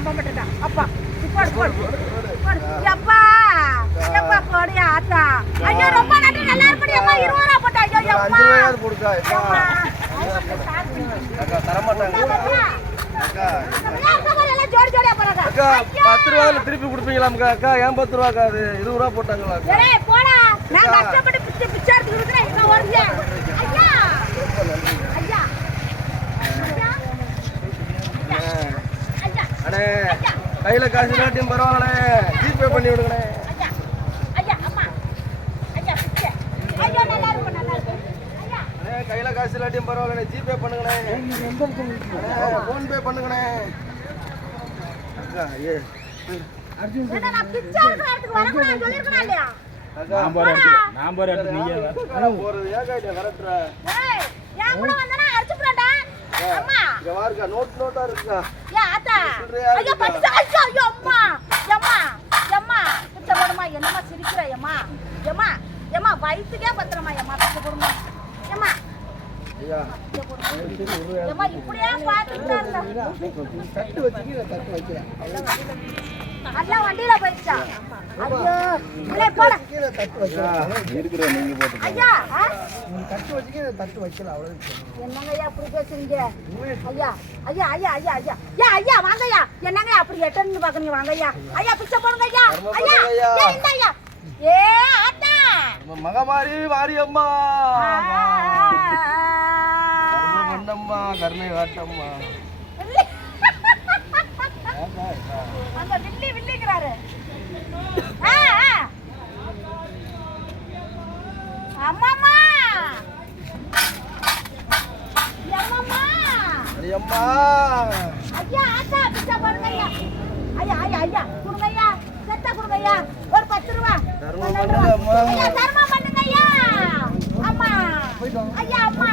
அம்மா மட்டும் அப்பா போடு போடு போடு எப்பா எப்பா போடியா ஆத்தா ஐயோ ரொம்ப நன்றி நல்லா இருக்குடி அம்மா 20 ரூபாய் போட்டா ஐயோ எப்பா 5 ரூபாய் போடுக்கா அக்கா தர மாட்டாங்க அக்கா எல்லாம் ஜோடி ஜோடியா போறாங்க அக்கா 10 ரூபாயில திருப்பி கொடுப்பீங்களாம்க்கா அக்கா ஏன் 10 ரூபாய்க்கா அது 20 ரூபாய் போட்டாங்களா அக்கா ஏய் போடா நான் கஷ்டப்பட்டு பிச்சை எடுத்து கொடுக்குறேன் இங்க வரீங்க ஐயா ஐயா அண்ணே கையில காசு இல்லாட்டியும் பரவாயில்லண்ணே ஜிபே பண்ணி விடுங்கண்ணே ஐயா ஐயா அம்மா ஐயா பிச்சை ஐயா நல்லா இருக்கும் ஐயா அண்ணே கையில காசு இல்லாட்டியும் பரவாயில்லண்ணே ஜிபே பண்ணுங்கண்ணே ஃபோன் பே பண்ணுங்கண்ணே அக்கா ஏ அர்ஜுன் நான் பிச்சை எடுக்கிறதுக்கு வரக்கூடாது சொல்லிருக்கேனா இல்லையா நான் போற இடத்துக்கு நீங்க போறது ஏகாயிட்ட வரட்ற ஏய் ஏன் கூட வந்தனா அடிச்சு போடா அம்மா இங்க வாருக்கா நோட்டா இருக்குக்கா ஏ ஆத்தா ஐயா பச்சை ஐயோ ஐயோ அம்மா அம்மா அம்மா பிச்சை போடுமா என்னமா சிரிக்கிற அம்மா அம்மா அம்மா வயித்துக்கே பத்திரமா அம்மா பிச்சை போடுமா அம்மா ஐயா அம்மா இப்படியே பாத்துட்டு தட்டு வைக்கிறேன் எல்லாம் வண்டியில போயிடுச்சா ஐயோ இல்ல போட கீழே தட்டு வைக்கிறேன் இருக்கிற நீங்க போட்டு ஐயா தட்டு வச்சுக்கே தட்டு வைக்கல அவ்வளவு என்னங்க ஐயா அப்படி பேசுறீங்க ஐயா ஐயா ஐயா ஐயா ஐயா ஐயா ஐயா வாங்க ஐயா என்னங்க அப்படி எட்டன்னு பாக்குறீங்க வாங்க ஐயா ஐயா பிச்சை போடுங்க ஐயா ஐயா ஏய் இந்த ஐயா ஏ ஆத்தா மகமாரி வாரியம்மா கண்ணம்மா கருணை காட்டம்மா அந்த வில்லிங்கிறாரு அம்மாமா அம்மாமா அரியம்மா ஐயா ஆத்தா பிச்சை போடுங்க ஐயா ஐயா ஐயா ஐயா கொடுங்க ஐயா செத்த கொடுங்க ஐயா ஒரு 10 ரூபாய் தர்மம் பண்ணுங்க அம்மா ஐயா தர்மம் பண்ணுங்க ஐயா அம்மா ஐயா அம்மா